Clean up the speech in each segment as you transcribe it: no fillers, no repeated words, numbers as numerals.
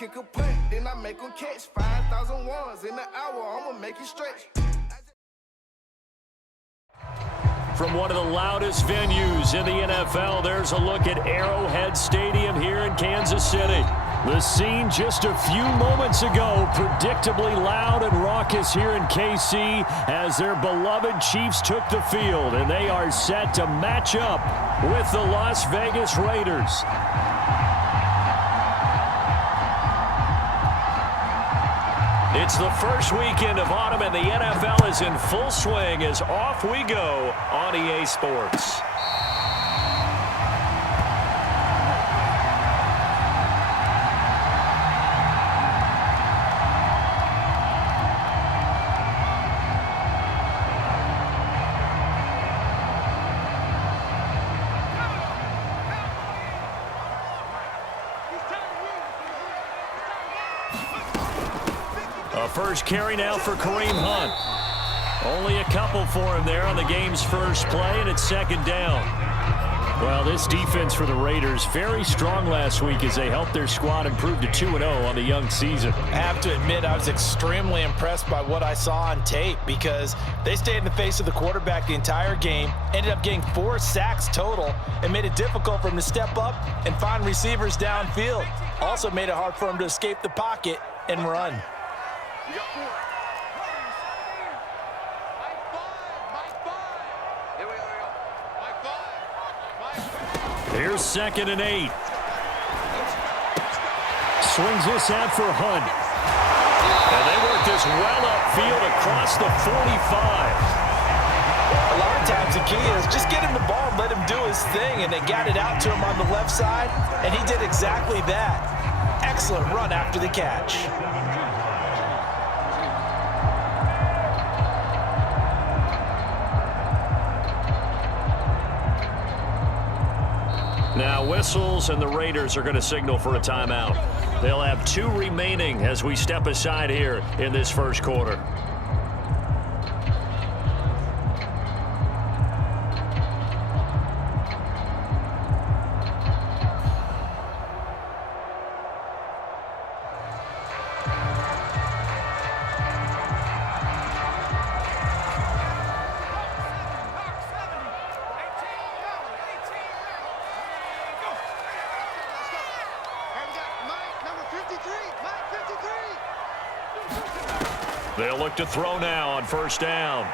kick a punt, then I make them catch 5,000 ones in an hour. I'ma make it stretch. From one of the loudest venues in the NFL, there's a look at Arrowhead Stadium here in Kansas City. The scene just a few moments ago, predictably loud and raucous here in KC as their beloved Chiefs took the field, and they are set to match up with the Las Vegas Raiders. It's the first weekend of autumn, and the NFL is in full swing as off we go on EA Sports. First carry now for Kareem Hunt. Only a couple for him there on the game's first play, and it's second down. Well, this defense for the Raiders, very strong last week as they helped their squad improve to 2-0 on the young season. I have to admit, I was extremely impressed by what I saw on tape because they stayed in the face of the quarterback the entire game, ended up getting 4 sacks total, and made it difficult for him to step up and find receivers downfield. Also made it hard for him to escape the pocket and run. Here's 2nd and 8. Swings this out for Hunt. And they work this well upfield across the 45. A lot of times the key is just get him the ball and let him do his thing, and they got it out to him on the left side, and he did exactly that. Excellent run after the catch. Now whistles, and the Raiders are going to signal for a timeout. They'll have 2 remaining as we step aside here in this first quarter. They'll look to throw now on first down.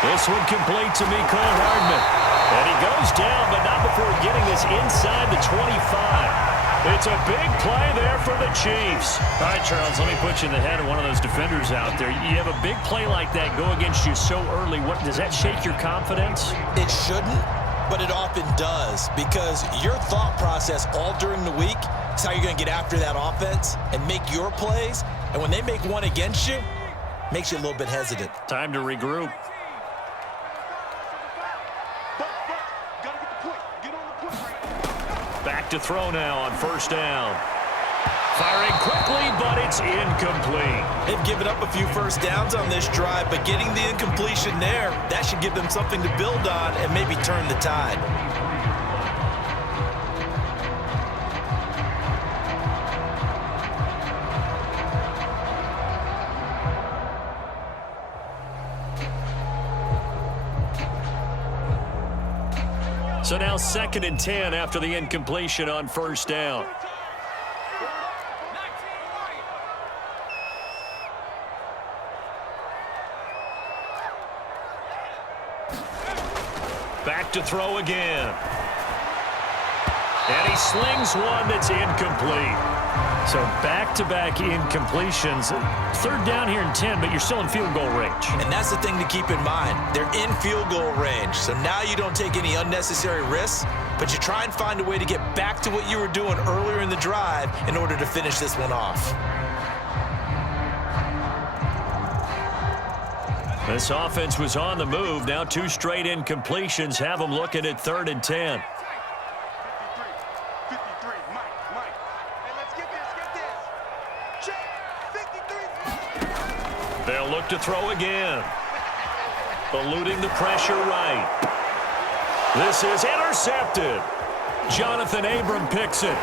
This one complete to Mecole Hardman. And he goes down, but not before getting this inside the 25. It's a big play there for the Chiefs. All right, Charles, let me put you in the head of one of those defenders out there. You have a big play like that go against you so early. What does that shake your confidence? It shouldn't, but it often does, because your thought process all during the week is how you're going to get after that offense and make your plays. And when they make one against you, makes you a little bit hesitant. Time to regroup. Back to throw now on first down. Firing quickly, but it's incomplete. They've given up a few first downs on this drive, but getting the incompletion there, that should give them something to build on and maybe turn the tide. So now 2nd and 10 after the incompletion on first down. Back to throw again. And he slings one that's incomplete. So back-to-back incompletions. 3rd down here and 10, but you're still in field goal range. And that's the thing to keep in mind. They're in field goal range, so now you don't take any unnecessary risks, but you try and find a way to get back to what you were doing earlier in the drive in order to finish this one off. This offense was on the move. Now 2 straight incompletions have them looking at 3rd and 10. They'll look to throw again. Eluding the pressure right. This is intercepted. Jonathan Abram picks it.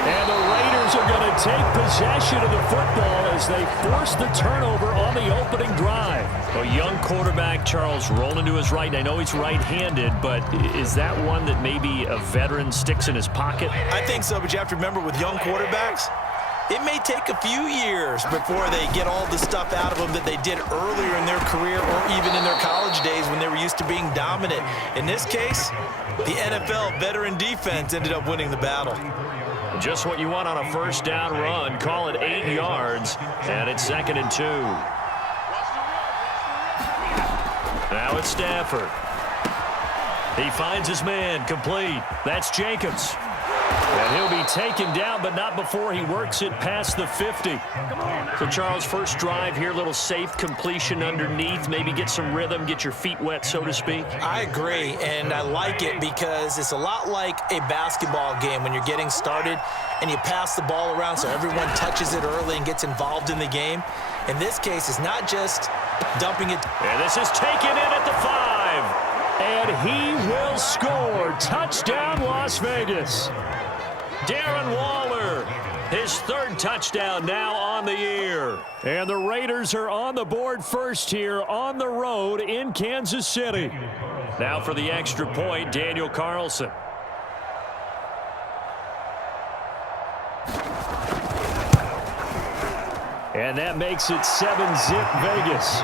And the Raiders are going to take possession of the football as they force the turnover on the opening drive. A young quarterback, Charles, rolling to his right. And I know he's right-handed, but is that one that maybe a veteran sticks in his pocket? I think so, but you have to remember with young quarterbacks, it may take a few years before they get all the stuff out of them that they did earlier in their career or even in their college days when they were used to being dominant. In this case, the NFL veteran defense ended up winning the battle. Just what you want on a first down run. Call it 8 yards, and it's 2nd and 2. Now it's Stafford. He finds his man, complete. That's Jacobs. And he'll be taken down, but not before he works it past the 50. So, Charles, first drive here, little safe completion underneath. Maybe get some rhythm, get your feet wet, so to speak. I agree, and I like it because it's a lot like a basketball game when you're getting started and you pass the ball around so everyone touches it early and gets involved in the game. In this case, it's not just dumping it. And this is taken in at the 5. And he will score. Touchdown, Las Vegas. Darren Waller, his 3rd touchdown now on the year. And the Raiders are on the board first here on the road in Kansas City. Now for the extra point, Daniel Carlson. And that makes it 7-zip Vegas.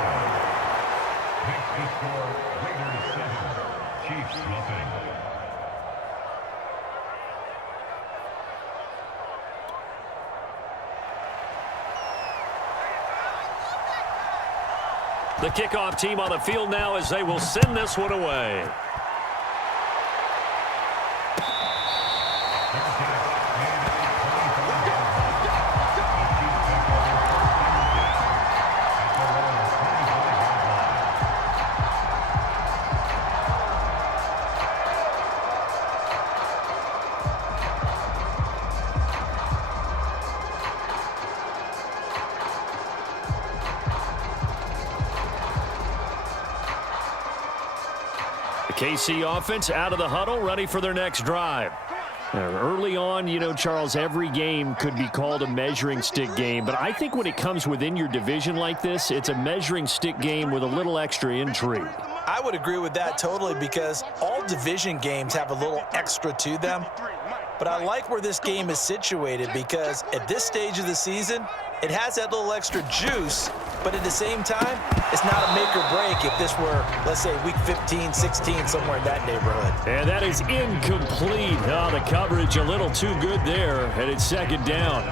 The kickoff team on the field now as they will send this one away. KC offense out of the huddle, ready for their next drive. Early on, you know, Charles, every game could be called a measuring stick game, but I think when it comes within your division like this, it's a measuring stick game with a little extra intrigue. I would agree with that totally because all division games have a little extra to them. But I like where this game is situated because at this stage of the season, it has that little extra juice, but at the same time, it's not a make or break if this were, let's say, week 15, 16, somewhere in that neighborhood. And that is incomplete. Oh, the coverage a little too good there, and it's 2nd down.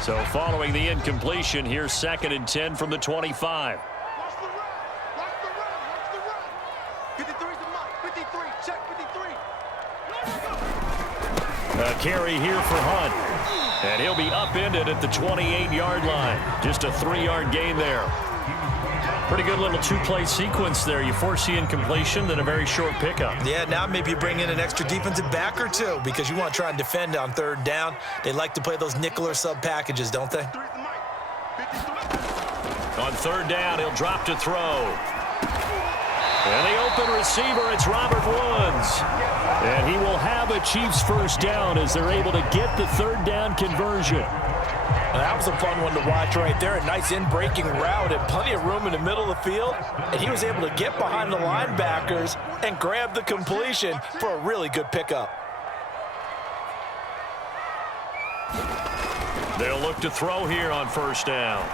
So following the incompletion, here's 2nd and 10 from the 25. A carry here for Hunt. And he'll be upended at the 28-yard line. Just a 3-yard gain there. Pretty good little 2-play sequence there. You force the incompletion, then a very short pickup. Yeah, now maybe you bring in an extra defensive back or two because you want to try and defend on 3rd down. They like to play those nickel or sub packages, don't they? On 3rd down, he'll drop to throw. And the open receiver, it's Robert Woods. And he will have a Chiefs first down as they're able to get the 3rd down conversion. Well, that was a fun one to watch right there. A nice in-breaking route and plenty of room in the middle of the field. And he was able to get behind the linebackers and grab the completion for a really good pickup. They'll look to throw here on 1st down.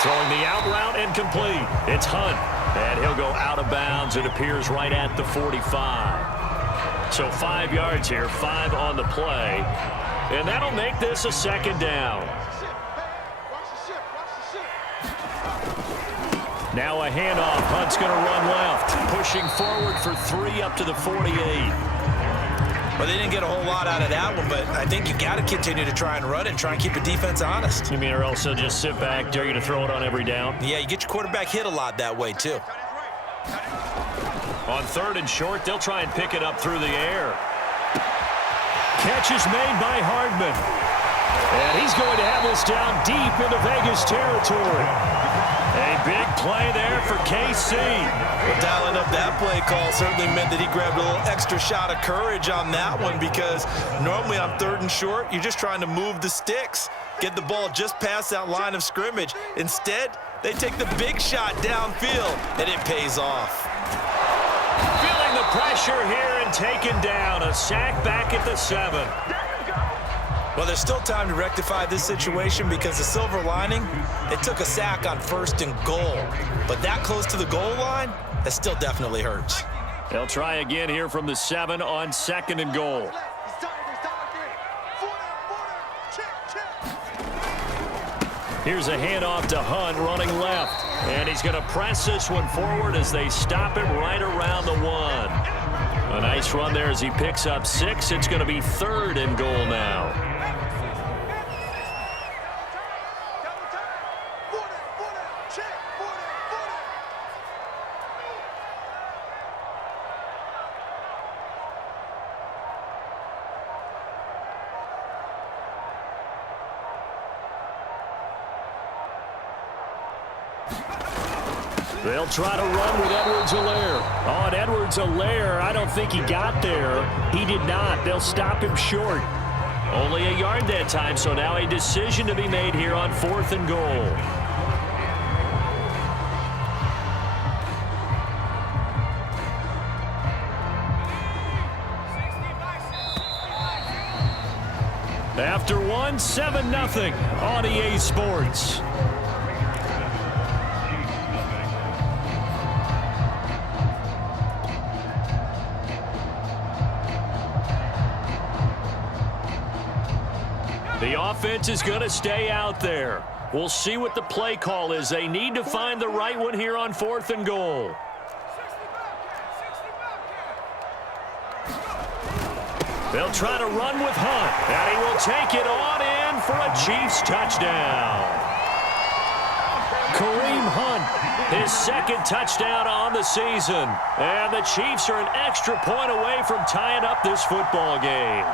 Throwing the out route and complete. It's Hunt. And he'll go out of bounds. It appears right at the 45. So 5 yards here, 5 on the play. And that'll make this a 2nd down. Now a handoff. Hunt's going to run left. Pushing forward for 3 up to the 48. Well, they didn't get a whole lot out of that one, but I think you got to continue to try and run and try and keep the defense honest. You mean or else they'll just sit back, dare you to throw it on every down? Yeah, you get your quarterback hit a lot that way, too. On 3rd and short, they'll try and pick it up through the air. Catch is made by Hardman. And he's going to have this down deep into Vegas territory. A big play there for KC. Well, dialing up that play call certainly meant that he grabbed a little extra shot of courage on that one, because normally on 3rd and short, you're just trying to move the sticks, get the ball just past that line of scrimmage. Instead, they take the big shot downfield, and it pays off. Feeling the pressure here and taken down. A sack back at the 7. Well, there's still time to rectify this situation, because the silver lining, they took a sack on 1st and goal. But that close to the goal line, that still definitely hurts. They'll try again here from the 7 on 2nd and goal. Here's a handoff to Hunt running left. And he's going to press this one forward as they stop him right around the 1. A nice run there as he picks up 6. It's going to be 3rd and goal now. They'll try to run with Edwards-Helaire. Oh, and Edwards-Helaire, I don't think he got there. He did not. They'll stop him short. Only a yard that time, so now a decision to be made here on 4th and goal. After 1, 7-0 on EA Sports. The offense is going to stay out there. We'll see what the play call is. They need to find the right one here on 4th and goal. They'll try to run with Hunt, and he will take it on in for a Chiefs touchdown. Kareem Hunt, his 2nd touchdown on the season. And the Chiefs are an extra point away from tying up this football game.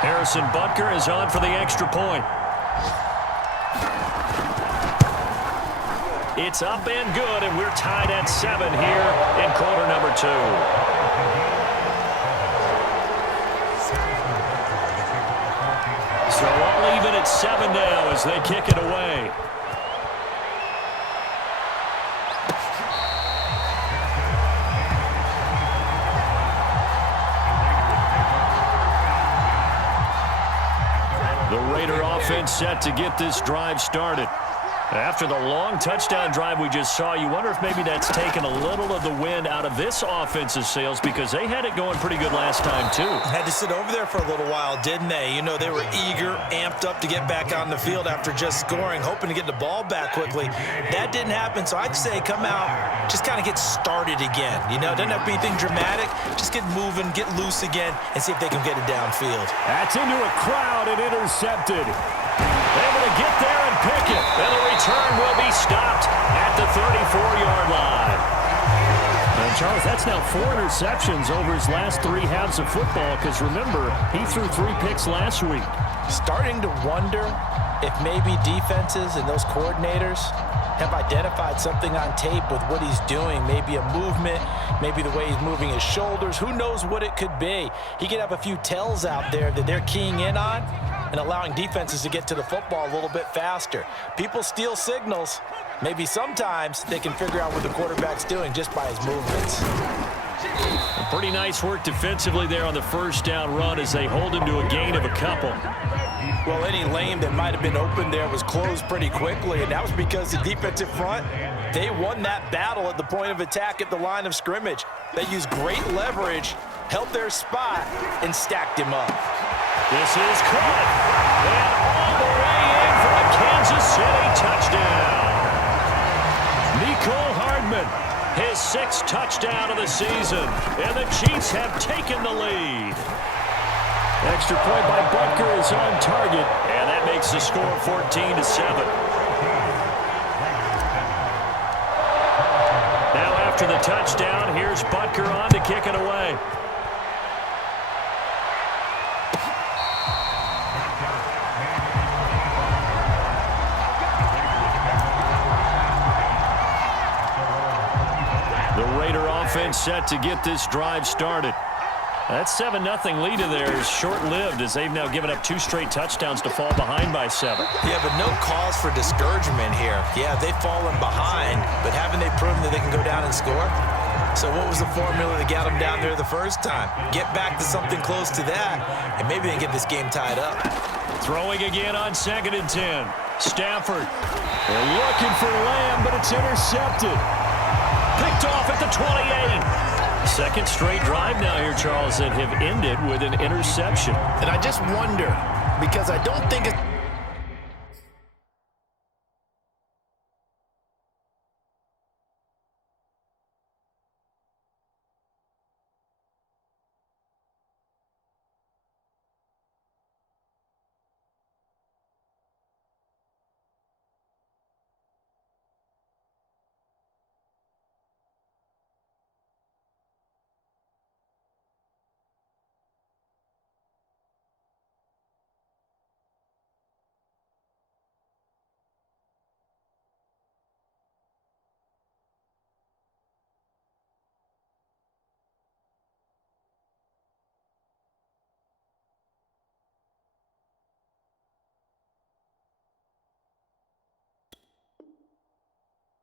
Harrison Butker is on for the extra point. It's up and good, and we're tied at 7 here in quarter number 2. So all even at 7 now as they kick it away. The Raider offense set to get this drive started. After the long touchdown drive we just saw, you wonder if maybe that's taken a little of the wind out of this offense's sails, because they had it going pretty good last time, too. Had to sit over there for a little while, didn't they? You know, they were eager, amped up to get back on the field after just scoring, hoping to get the ball back quickly. That didn't happen, so I'd say come out, just kind of get started again. You know, doesn't have to be anything dramatic. Just get moving, get loose again, and see if they can get it downfield. That's into a crowd and intercepted. Able to get there and pick it. And the return will be stopped at the 34-yard line. And Charles, that's now 4 interceptions over his last 3 halves of football, because remember, he threw 3 picks last week. Starting to wonder if maybe defenses and those coordinators have identified something on tape with what he's doing. Maybe a movement, maybe the way he's moving his shoulders. Who knows what it could be? He could have a few tells out there that they're keying in on and allowing defenses to get to the football a little bit faster. People steal signals. Maybe sometimes they can figure out what the quarterback's doing just by his movements. Pretty nice work defensively there on the first down run as they hold him to a gain of a couple. Well, any lane that might have been open there was closed pretty quickly, and that was because the defensive front, they won that battle at the point of attack at the line of scrimmage. They used great leverage, held their spot, and stacked him up. This is caught, and all the way in for a Kansas City touchdown. Mecole Hardman, his 6th touchdown of the season, and the Chiefs have taken the lead. Extra point by Butker is on target, and that makes the score 14-7. Now after the touchdown, here's Butker on to kick it away. offense set to get this drive started. That 7-0 lead in there is short-lived as they've now given up 2 straight touchdowns to fall behind by 7. Yeah, but no cause for discouragement here. Yeah, they've fallen behind, but haven't they proven that they can go down and score? So what was the formula that got them down there the first time? Get back to something close to that, and maybe they can get this game tied up. Throwing again on 2nd and 10. Stafford. They're looking for Lamb, but it's intercepted. Picked off at the 28. Second straight drive now here, Charles, that have ended with an interception. And I just wonder, because I don't think it's...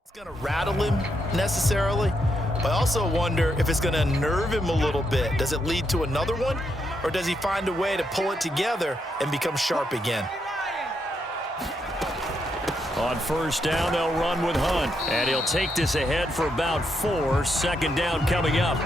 It's going to rattle him necessarily, but I also wonder if it's going to unnerve him a little bit. Does it lead to another one, or does he find a way to pull it together and become sharp again? On first down, they'll run with Hunt, and he'll take this ahead for about 4. Second down coming up.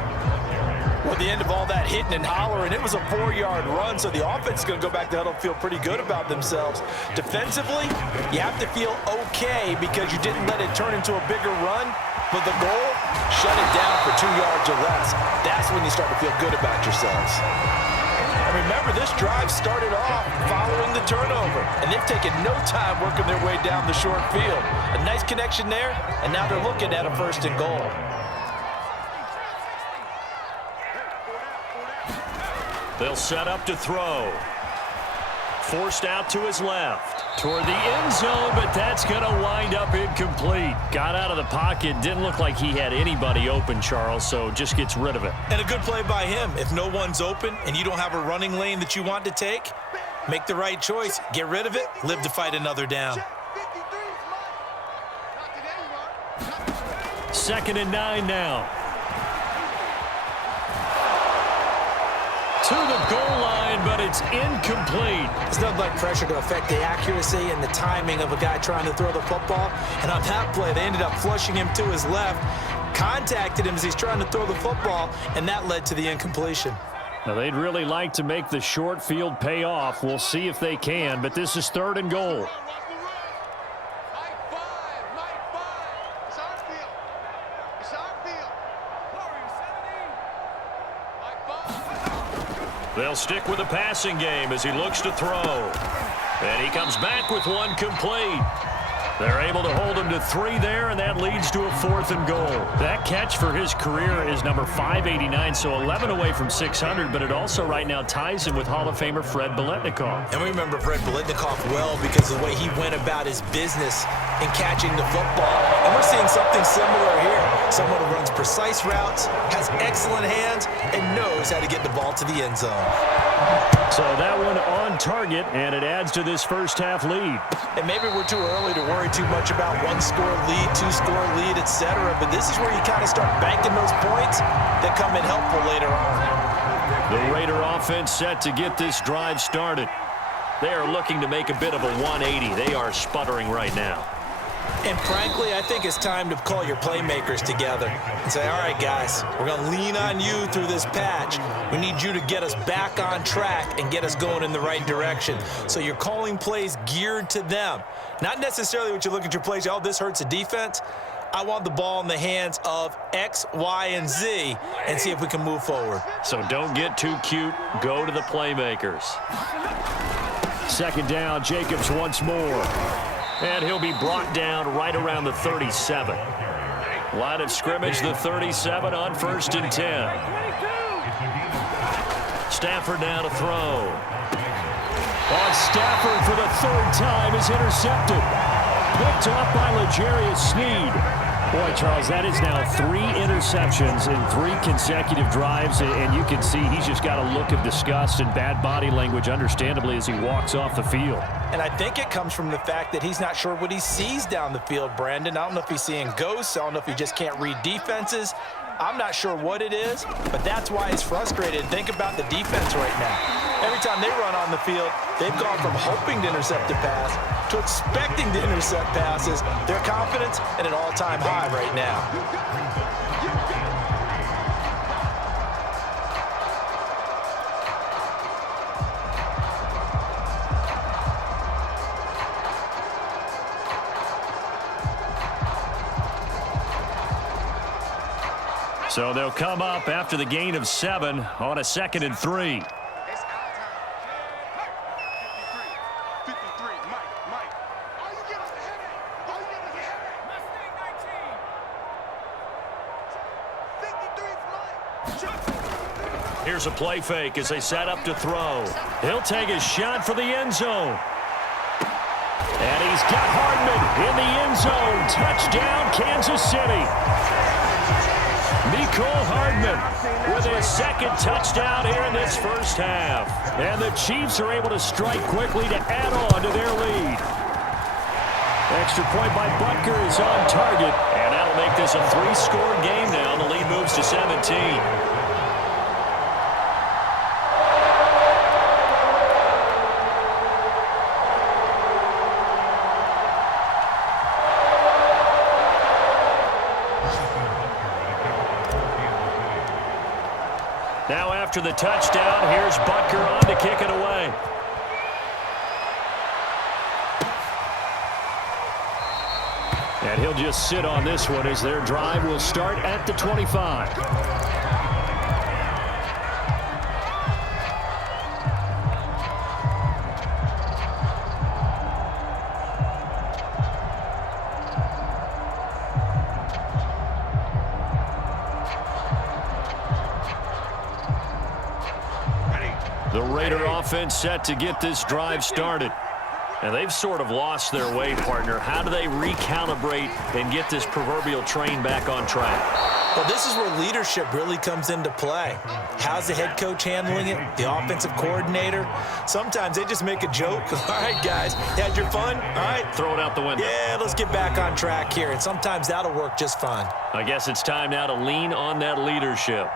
Well, at the end of all that hitting and hollering, it was a 4-yard run, so the offense is going to go back to huddle and feel pretty good about themselves. Defensively, you have to feel okay because you didn't let it turn into a bigger run, but the goal, shut it down for 2 yards or less. That's when you start to feel good about yourselves. And remember, this drive started off following the turnover, and they've taken no time working their way down the short field. A nice connection there, and now they're looking at a 1st and goal. They'll set up to throw. Forced out to his left. Toward the end zone, but that's going to wind up incomplete. Got out of the pocket. Didn't look like he had anybody open, Charles, so just gets rid of it. And a good play by him. If no one's open and you don't have a running lane that you want to take, make the right choice. Get rid of it. Live to fight another down. 2nd and 9 now. To the goal line, but it's incomplete. It's nothing like pressure to affect the accuracy and the timing of a guy trying to throw the football. And on that play, they ended up flushing him to his left, contacted him as he's trying to throw the football, and that led to the incompletion. Now, they'd really like to make the short field pay off. We'll see if they can, but this is 3rd and goal. They'll stick with the passing game as he looks to throw. And he comes back with one complete. They're able to hold him to 3 there, and that leads to a 4th and goal. That catch for his career is number 589, so 11 away from 600, but it also right now ties him with Hall of Famer Fred Biletnikoff. And we remember Fred Biletnikoff well because of the way he went about his business in catching the football. And we're seeing something similar here. Someone who runs precise routes, has excellent hands, and knows how to get the ball to the end zone. So that one on target, and it adds to this first half lead. And maybe we're too early to worry too much about 1-score lead, 2-score lead, etc. But this is where you kind of start banking those points that come in helpful later on. The Raider offense set to get this drive started. They are looking to make a bit of a 180. They are sputtering right now. And frankly, I think it's time to call your playmakers together and say, all right, guys, we're going to lean on you through this patch. We need you to get us back on track and get us going in the right direction. So you're calling plays geared to them. Not necessarily what you look at your plays, oh, this hurts the defense. I want the ball in the hands of X, Y, and Z and see if we can move forward. So don't get too cute. Go to the playmakers. 2nd down, Jacobs once more. And he'll be brought down right around the 37. Line of scrimmage, the 37 on 1st and 10. Stafford now to throw. On Stafford for the 3rd time is intercepted. Picked off by L'Jarius Sneed. Boy, Charles, that is now 3 interceptions in 3 consecutive drives, and you can see he's just got a look of disgust and bad body language, understandably, as he walks off the field. And I think it comes from the fact that he's not sure what he sees down the field, Brandon. I don't know if he's seeing ghosts. I don't know if he just can't read defenses. I'm not sure what it is, but that's why he's frustrated. Think about the defense right now. Every time they run on the field, they've gone from hoping to intercept a pass to expecting to intercept passes. Their confidence at an all-time high right now. So they'll come up after the gain of 7 on a 2nd and 3. Here's a play fake as they set up to throw. He'll take a shot for the end zone. And he's got Hardman in the end zone. Touchdown, Kansas City. Mecole Hardman with his 2nd touchdown here in this first half. And the Chiefs are able to strike quickly to add on to their lead. Extra point by Butker is on target. And that'll make this a 3-score game now. The lead moves to 17. Now after the touchdown, here's Butker on to kick it away. And he'll just sit on this one as their drive will start at the 25. The Raider offense set to get this drive started. And they've sort of lost their way, partner. How do they recalibrate and get this proverbial train back on track? Well, this is where leadership really comes into play. How's the head coach handling it? The offensive coordinator? Sometimes they just make a joke. All right, guys, had your fun? All right. Throw it out the window. Yeah, let's get back on track here. And sometimes that'll work just fine. I guess it's time now to lean on that leadership.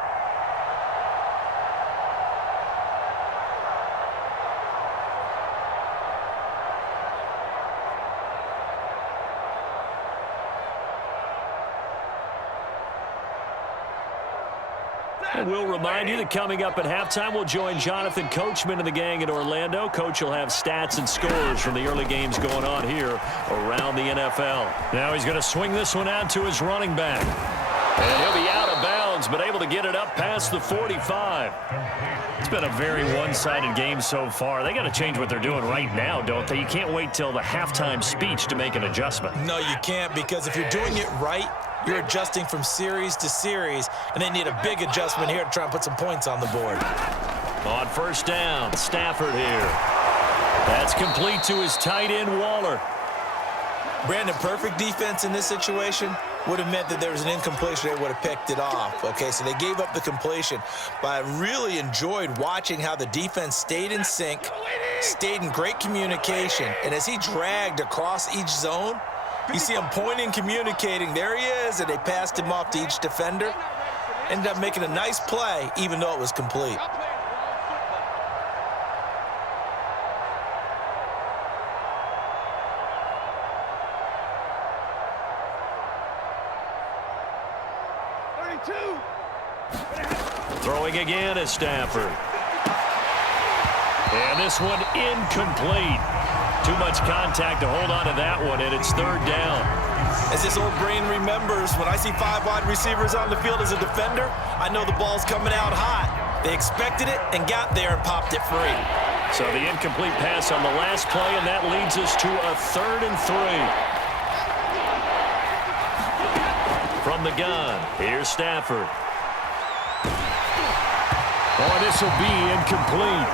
And we'll remind you that coming up at halftime, we'll join Jonathan Coachman and the gang in Orlando. Coach will have stats and scores from the early games going on here around the NFL. Now he's going to swing this one out to his running back. And he'll be out of bounds, but able to get it up past the 45. It's been a very one-sided game so far. They got to change what they're doing right now, don't they? You can't wait till the halftime speech to make an adjustment. No, you can't, because if you're doing it right, you're adjusting from series to series, and they need a big adjustment here to try and put some points on the board. On first down, Stafford here. That's complete to his tight end, Waller. Brandon, perfect defense in this situation would have meant that there was an incompletion. They would have picked it off. Okay, so they gave up the completion. But I really enjoyed watching how the defense stayed in sync, stayed in great communication, and as he dragged across each zone, you see him pointing, communicating. There he is, and they passed him off to each defender. Ended up making a nice play, even though it was complete. Throwing again is Stafford. And this one incomplete. Too much contact to hold on to that one, and it's third down. As this old brain remembers, when I see 5 wide receivers on the field as a defender, I know the ball's coming out hot. They expected it and got there and popped it free. So the incomplete pass on the last play, and that leads us to a 3rd and 3. From the gun, here's Stafford. Oh, this will be incomplete.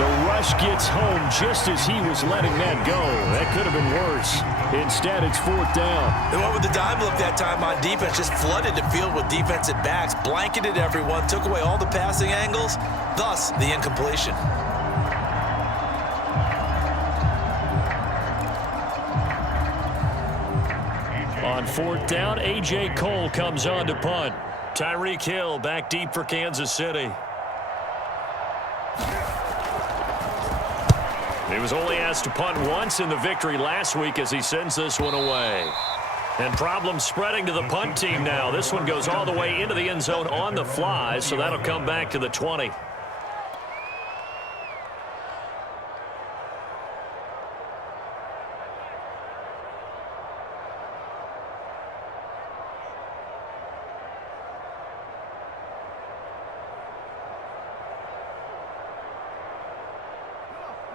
The rush gets home just as he was letting that go. That could have been worse. Instead, it's 4th down. They went with the dime look that time on defense, just flooded the field with defensive backs, blanketed everyone, took away all the passing angles, thus the incompletion. On 4th down, A.J. Cole comes on to punt. Tyreek Hill back deep for Kansas City. He was only asked to punt once in the victory last week as he sends this one away. And problems spreading to the punt team now. This one goes all the way into the end zone on the fly, so that'll come back to the 20.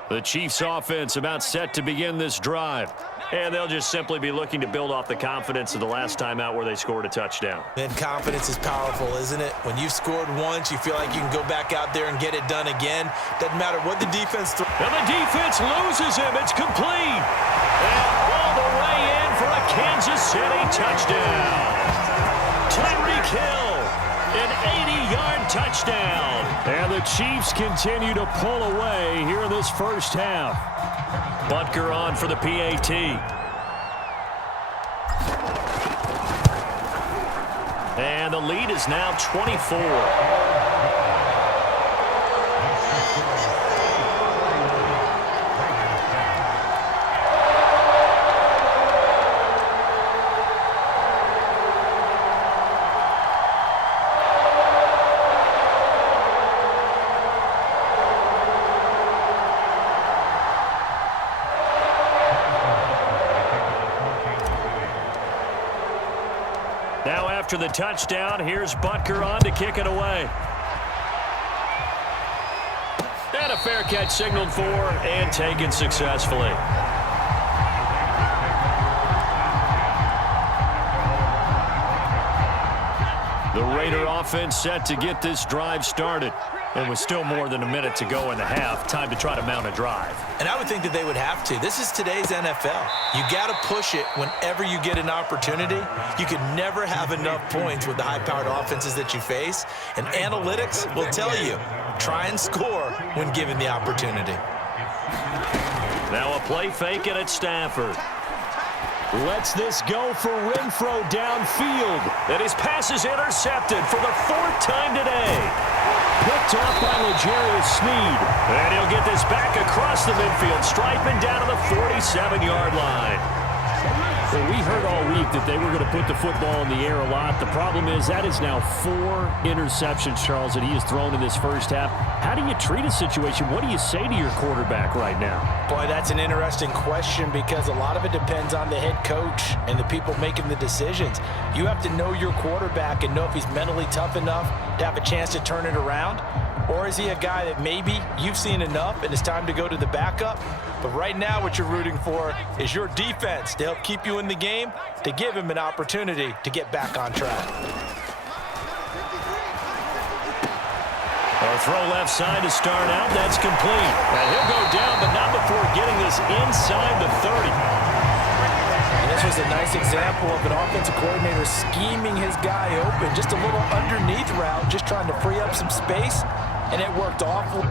The Chiefs offense about set to begin this drive. And they'll just simply be looking to build off the confidence of the last time out where they scored a touchdown. And confidence is powerful, isn't it? When you've scored once, you feel like you can go back out there and get it done again. Doesn't matter what the defense throws. And the defense loses him. It's complete. And all the way in for a Kansas City touchdown. Tyreek Hill, an 80-yard touchdown. And the Chiefs continue to pull away here in this first half. Butker on for the PAT. And the lead is now 24. Now after the touchdown, here's Butker on to kick it away. And a fair catch signaled for and taken successfully. The Raider offense set to get this drive started. And with still more than a minute to go in the half, time to try to mount a drive. And I would think that they would have to. This is today's NFL. You got to push it whenever you get an opportunity. You can never have enough points with the high-powered offenses that you face. And analytics will tell you, try and score when given the opportunity. Now a play fake and it's Stafford. Lets this go for Renfro downfield. And his pass is intercepted for the 4th time today. Picked off by L'Jarius Sneed. And he'll get this back across the midfield stripe and down to the 47-yard line. Well, we heard all week that they were going to put the football in the air a lot. The problem is that is now 4 interceptions, Charles, that he has thrown in this first half. How do you treat a situation? What do you say to your quarterback right now? Boy, that's an interesting question because a lot of it depends on the head coach and the people making the decisions. You have to know your quarterback and know if he's mentally tough enough to have a chance to turn it around. Or is he a guy that maybe you've seen enough and it's time to go to the backup? But right now what you're rooting for is your defense to help keep you in the game, to give him an opportunity to get back on track. A throw left side to start out. That's complete. And he'll go down, but not before getting this inside the 30. And this was a nice example of an offensive coordinator scheming his guy open. Just a little underneath route, just trying to free up some space, and it worked awful.